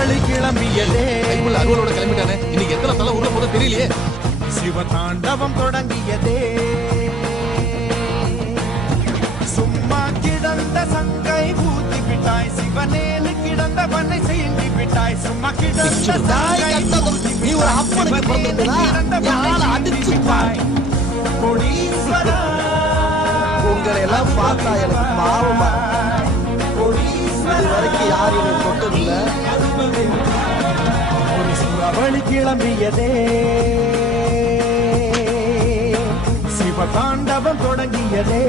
சூறாவளி கிளம்பியதே. அறுவலோட கிளம்பிட்டானே, இன்னைக்கு எத்தனை தலை உள்ள போத தெரியலையே. சிவதாண்டவம் தொடங்கியதே. சும்மா கிடந்த சங்கை ஊத்தி விட்டாய், சிவனேனு கிடந்த பண்ணை செய்தி விட்டாய். சும்மா கிடந்த சங்கை ஊத்தி நீ ஒரு அப்பனுக்கு பிறந்திருந்தா அடிச்சு விட்டாய். கோடீஸ்வரா, உங்களை எல்லாம் பார்த்தா எனக்கு பாவமா. இது வரைக்கும் யாரும் எனக்கு தொட்டதில்லை. ஒரு சூறாவளி கிளம்பியதே. சிவதாண்டவம் தொடங்கியதே.